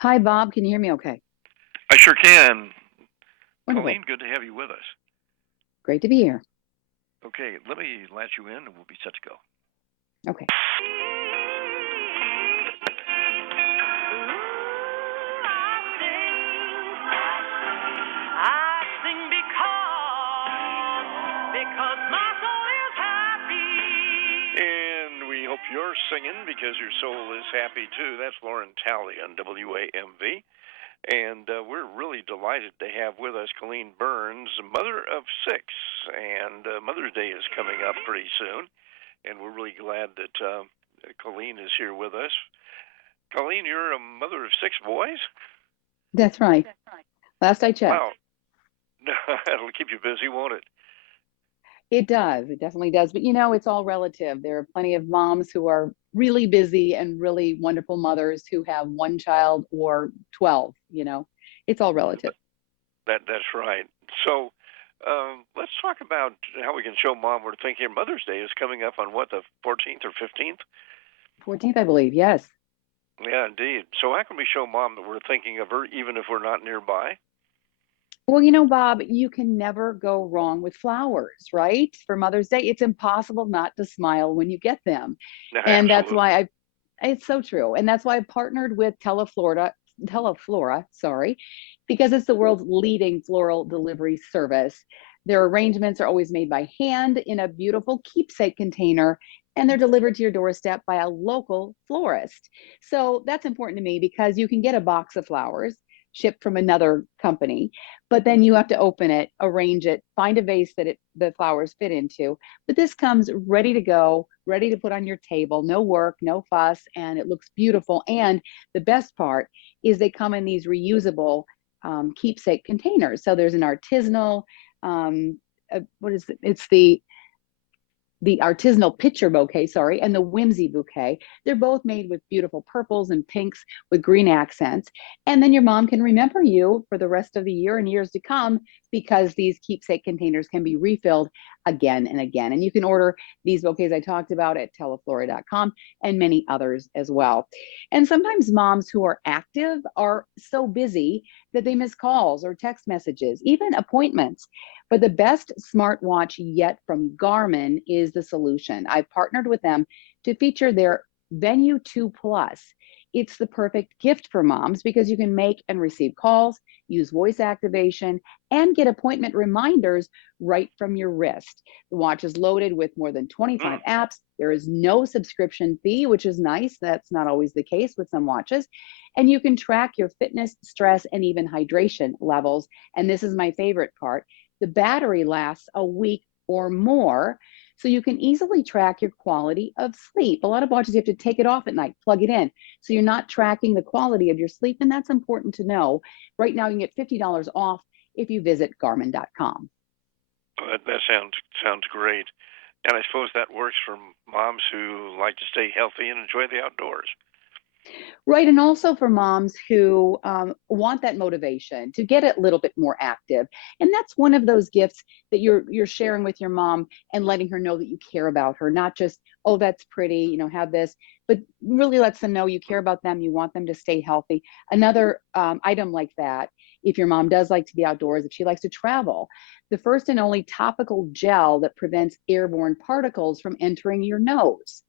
Hi, Bob. Can you hear me okay? I sure can. Wonderful. Colleen, good to have you with us. Great to be here. Okay, let me let you in and we'll be set to go. Okay. And we hope you're singing because your soul is happy too. That's Lauren Talley on WAMV. And we're really delighted to have with us Colleen Burns, mother of six. And Mother's Day is coming up pretty soon. And we're really glad that Colleen is here with us. Colleen, you're a mother of six boys? That's right. Last I checked. Wow. That'll keep you busy, won't it? It does. It definitely does. But it's all relative. There are plenty of moms who are really busy and really wonderful mothers who have one child or 12. It's all relative. That's right. So let's talk about how we can show mom we're thinking. Mother's Day is coming up on what, the 14th or 15th? 14th, I believe. Yes. Yeah, indeed. So how can we show mom that we're thinking of her even if we're not nearby? Well, Bob, you can never go wrong with flowers, right? For Mother's Day, it's impossible not to smile when you get them. And that's why Absolutely. it's so true. And that's why I partnered with Teleflora, sorry, because it's the world's leading floral delivery service. Their arrangements are always made by hand in a beautiful keepsake container, and they're delivered to your doorstep by a local florist. So that's important to me because you can get a box of flowers shipped from another company, but then you have to open it, arrange it, find a vase that the flowers fit into. But this comes ready to go, ready to put on your table. No work, no fuss, and it looks beautiful. And the best part is they come in these reusable keepsake containers. So there's an artisanal, what is it? It's the artisanal pitcher bouquet, sorry, and the whimsy bouquet. They're both made with beautiful purples and pinks with green accents. And then your mom can remember you for the rest of the year and years to come because these keepsake containers can be refilled again and again. And you can order these bouquets I talked about at teleflora.com and many others as well. And sometimes moms who are active are so busy that they miss calls or text messages, even appointments. But the best smartwatch yet from Garmin is the solution. I've partnered with them to feature their Venue 2 Plus. It's the perfect gift for moms because you can make and receive calls, use voice activation, and get appointment reminders right from your wrist. The watch is loaded with more than Mm. 25 apps. There is no subscription fee, which is nice. That's not always the case with some watches. And you can track your fitness, stress, and even hydration levels. And this is my favorite part, the battery lasts a week or more. So you can easily track your quality of sleep. A lot of watches, you have to take it off at night, plug it in. So you're not tracking the quality of your sleep. And that's important to know. Right now, you can get $50 off if you visit Garmin.com. That sounds great. And I suppose that works for moms who like to stay healthy and enjoy the outdoors. Right. And also for moms who want that motivation to get a little bit more active. And that's one of those gifts that you're sharing with your mom and letting her know that you care about her, not just, oh, that's pretty, have this, but really lets them know you care about them. You want them to stay healthy. Another item like that, if your mom does like to be outdoors, if she likes to travel, the first and only topical gel that prevents airborne particles from entering your nose.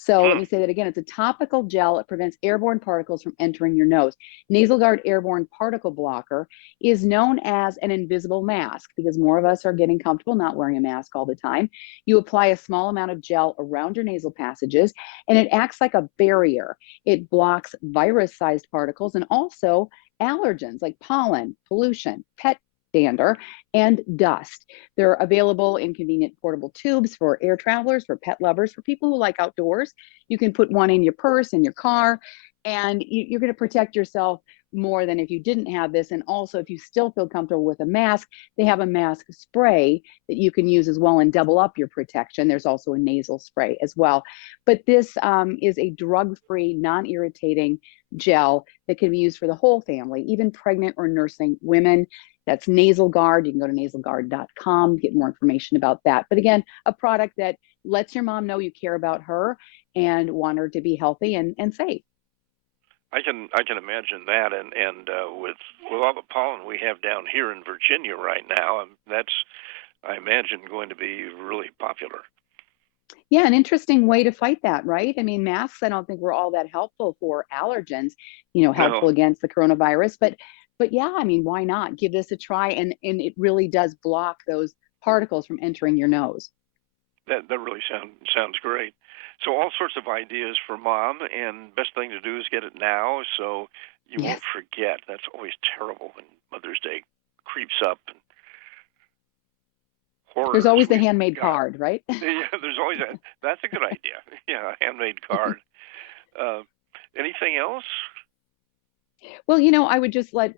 So let Mm. me say that again. It's a topical gel. It prevents airborne particles from entering your nose. Nasal Guard Airborne Particle Blocker is known as an invisible mask because more of us are getting comfortable not wearing a mask all the time. You apply a small amount of gel around your nasal passages, and it acts like a barrier. It blocks virus-sized particles and also allergens like pollen, pollution, pet dander, and dust. They're available in convenient portable tubes for air travelers, for pet lovers, for people who like outdoors. You can put one in your purse, in your car, and you're going to protect yourself more than if you didn't have this. And also, if you still feel comfortable with a mask, they have a mask spray that you can use as well and double up your protection. There's also a nasal spray as well. But this is a drug free, non irritating gel that can be used for the whole family, even pregnant or nursing women. That's Nasal Guard. You can go to nasalguard.com, get more information about that. But again, a product that lets your mom know you care about her and want her to be healthy and safe. I can imagine that, and with all the pollen we have down here in Virginia right now, that's, I imagine, going to be really popular. Yeah, an interesting way to fight that, right? I mean, masks, I don't think were all that helpful for allergens, No, helpful against the coronavirus, but yeah, I mean, why not? Give this a try, and it really does block those particles from entering your nose. that really sounds great. So all sorts of ideas for mom, and best thing to do is get it now so you won't Yes. forget. That's always terrible when Mother's Day creeps up and There's horrors always the we've handmade got. card, right? Yeah, there's always that. That's a good idea. Yeah, a handmade card. Uh, Anything else? Well, I would just let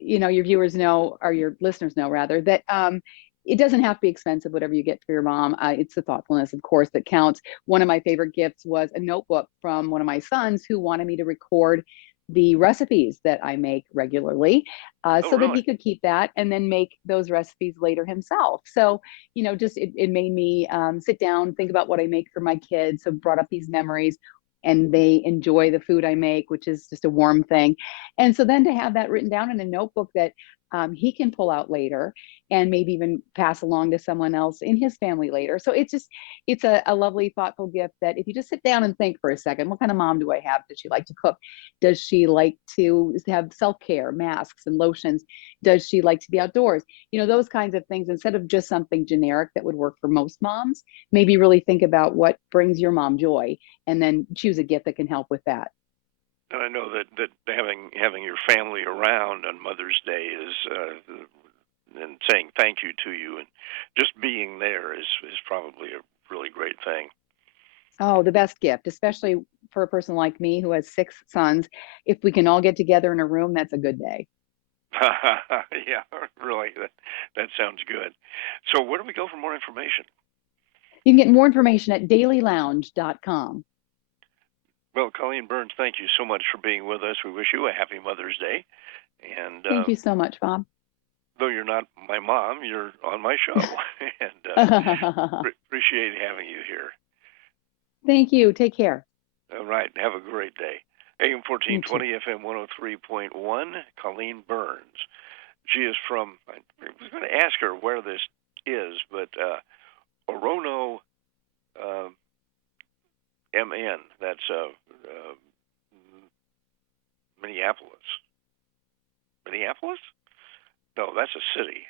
your viewers know, or your listeners know rather, that it doesn't have to be expensive, whatever you get for your mom. It's the thoughtfulness, of course, that counts. One of my favorite gifts was a notebook from one of my sons who wanted me to record the recipes that I make regularly, Oh, so that really? he could keep that and then make those recipes later himself. So, just it made me sit down, think about what I make for my kids. So brought up these memories, and they enjoy the food I make, which is just a warm thing. And so then to have that written down in a notebook that he can pull out later and maybe even pass along to someone else in his family later. So it's a lovely, thoughtful gift that if you just sit down and think for a second, what kind of mom do I have? Does she like to cook? Does she like to have self-care, masks and lotions? Does she like to be outdoors? Those kinds of things, instead of just something generic that would work for most moms, maybe really think about what brings your mom joy and then choose a gift that can help with that. And I know that having your family around on Mother's Day is and saying thank you to you, and just being there is probably a really great thing. Oh, the best gift, especially for a person like me who has six sons. If we can all get together in a room, that's a good day. Yeah, really, that sounds good. So where do we go for more information? You can get more information at dailylounge.com. Well, Colleen Burns, thank you so much for being with us. We wish you a happy Mother's Day. And Thank you so much, Bob. though you're not my mom, you're on my show, and appreciate having you here. Thank you. Take care. All right, have a great day. AM You too. 1420, FM 103.1, Colleen Burns. She is from, I was going to ask her where this is, but Orono, uh, MN. That's Minneapolis. Minneapolis? No, that's a city.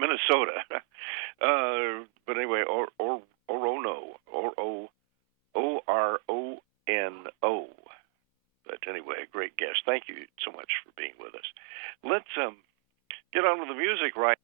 Minnesota. But anyway, Orono. Orono. But anyway, a great guest. Thank you so much for being with us. Let's get on with the music right